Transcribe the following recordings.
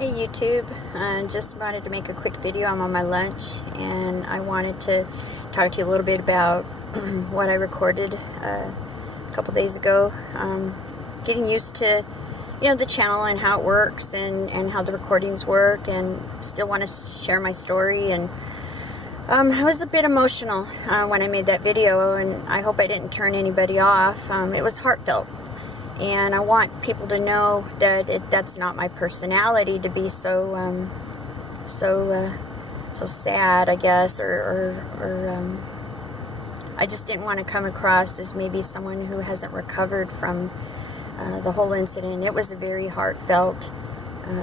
Hey YouTube, just wanted to make a quick video. I'm on my lunch and I wanted to talk to you a little bit about what I recorded a couple days ago. Getting used to, the channel and how it works and how the recordings work, and still want to share my story. And I was a bit emotional when I made that video, and I hope I didn't turn anybody off. It was heartfelt. And I want people to know that that's not my personality to be so sad, I guess, or I just didn't want to come across as maybe someone who hasn't recovered from the whole incident. It was a very heartfelt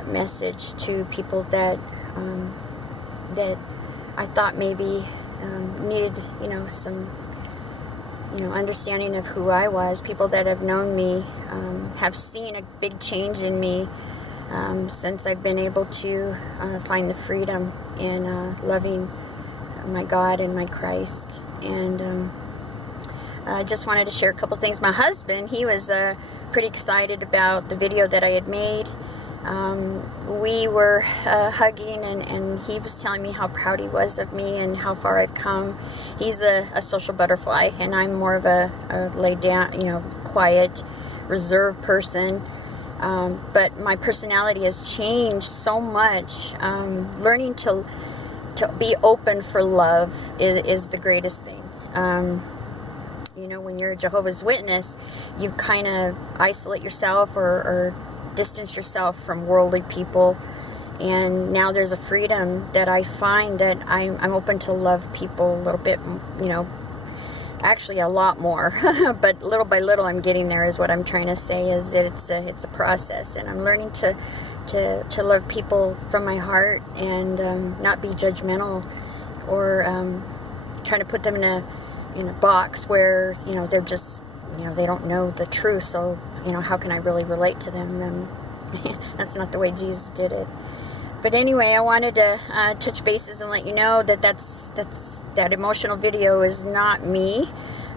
message to people that I thought maybe needed, some understanding of who I was. People that have known me have seen a big change in me since I've been able to find the freedom in loving my God and my Christ. And I just wanted to share a couple things. My husband, he was pretty excited about the video that I had made. We were hugging, and he was telling me how proud he was of me and how far I've come. He's a social butterfly, and I'm more of a laid down, quiet, reserved person. But my personality has changed so much. Learning to be open for love is the greatest thing. When you're a Jehovah's Witness, you kind of isolate yourself or distance yourself from worldly people, and now there's a freedom that I find that I'm open to love people a little bit, actually a lot more, but little by little I'm getting there, is what I'm trying to say, is that it's a process, and I'm learning to love people from my heart and not be judgmental or trying to put them in a box where they're just they don't know the truth, so how can I really relate to them? That's not the way Jesus did it. But anyway, I wanted to touch bases and let you know that emotional video is not me,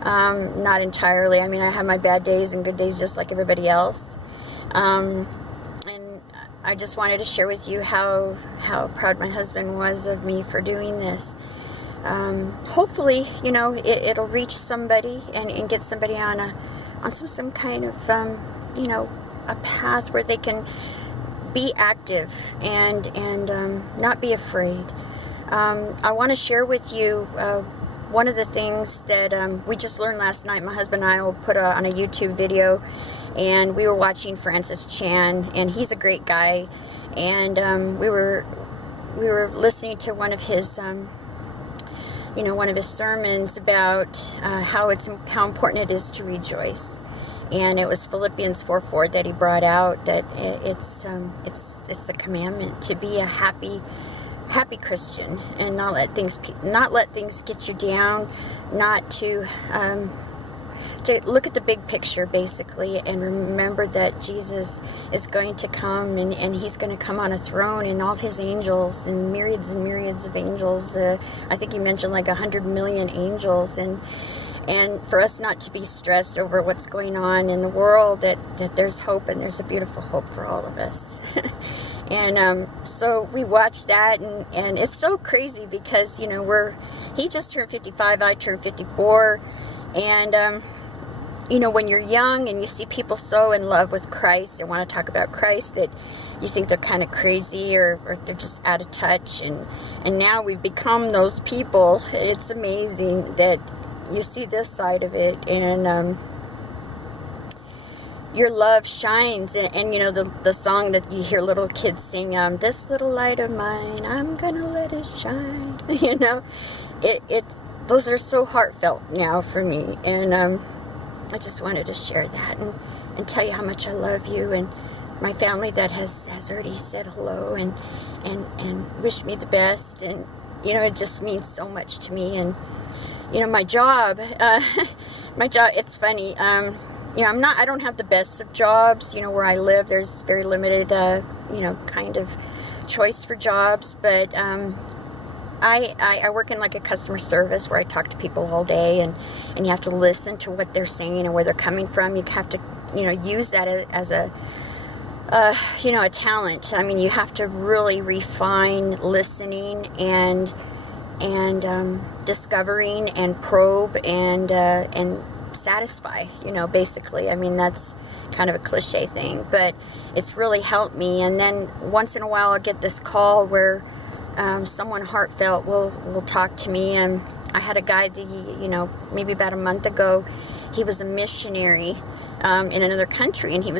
not entirely. I mean, I have my bad days and good days just like everybody else, and I just wanted to share with you how proud my husband was of me for doing this. Hopefully, it'll reach somebody and get somebody on some kind of, a path where they can be active and not be afraid. I want to share with you one of the things that we just learned last night. My husband and I will put on a YouTube video, and we were watching Francis Chan, and he's a great guy, and we were listening to one of his sermons about how important it is to rejoice. And it was Philippians 4:4 that he brought out, that it's a commandment to be a happy Christian and not let things get you down, not to look at the big picture, basically, and remember that Jesus is going to come, and he's going to come on a throne, and all his angels and myriads of angels. I think he mentioned like 100 million angels, and for us not to be stressed over what's going on in the world, that there's hope, and there's a beautiful hope for all of us. And so we watched that, and it's so crazy because he just turned 55, I turned 54, and when you're young and you see people so in love with Christ and want to talk about Christ, that you think they're kind of crazy or they're just out of touch, and now we've become those people. It's amazing that you see this side of it, and your love shines, and the song that you hear little kids sing, this little light of mine, I'm gonna let it shine. Those are so heartfelt now for me, and I just wanted to share that and tell you how much I love you, and my family that has already said hello and wished me the best, and it just means so much to me. And my job, it's funny, I don't have the best of jobs. Where I live, there's very limited kind of choice for jobs, but I work in like a customer service where I talk to people all day, and you have to listen to what they're saying and where they're coming from. You have to use that as a a talent. I mean, you have to really refine listening and discovering and probe and satisfy, basically. I mean, that's kind of a cliche thing, but it's really helped me. And then once in a while I get this call where someone heartfelt will talk to me. And I had a guy that maybe about a month ago, he was a missionary in another country, and he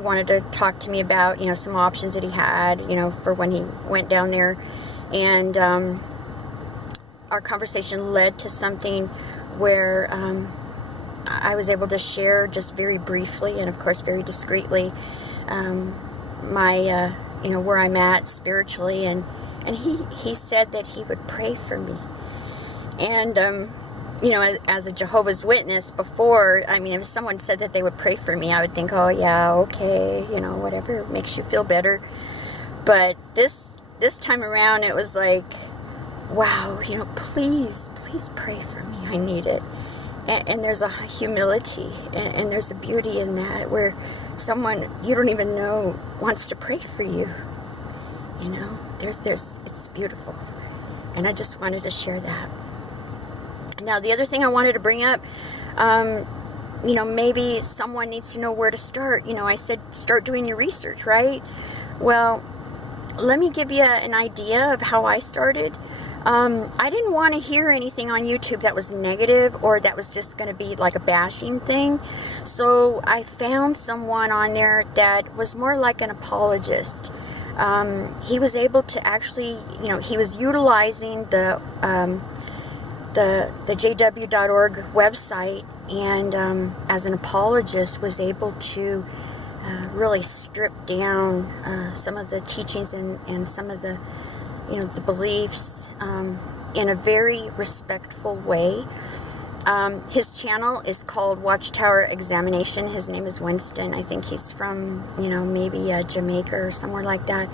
wanted to talk to me about some options that he had for when he went down there. And our conversation led to something where I was able to share just very briefly and of course very discreetly my where I'm at spiritually, and he said that he would pray for me. And as a Jehovah's Witness before, I mean, if someone said that they would pray for me, I would think, oh yeah, okay, whatever makes you feel better. But this time around, it was like, wow, please pray for me. I need it. And there's a humility and there's a beauty in that, where someone you don't even know wants to pray for you. It's beautiful. And I just wanted to share that. Now, the other thing I wanted to bring up, maybe someone needs to know where to start. I said, start doing your research, right? Well, let me give you an idea of how I started. I didn't want to hear anything on YouTube that was negative or that was just going to be like a bashing thing. So I found someone on there that was more like an apologist. He was able to actually, he was utilizing the jw.org website, and as an apologist was able to really strip down some of the teachings and some of the the beliefs in a very respectful way. His channel is called Watchtower Examination. His name is Winston. I think he's from maybe Jamaica or somewhere like that.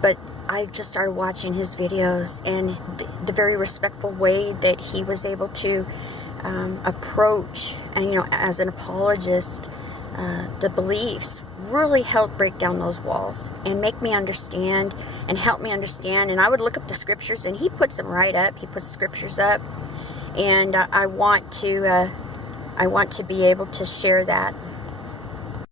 But I just started watching his videos, and the very respectful way that he was able to approach, and as an apologist, the beliefs really helped break down those walls and make me understand and help me understand. And I would look up the scriptures, and he puts them right up. He puts scriptures up, and I want to be able to share that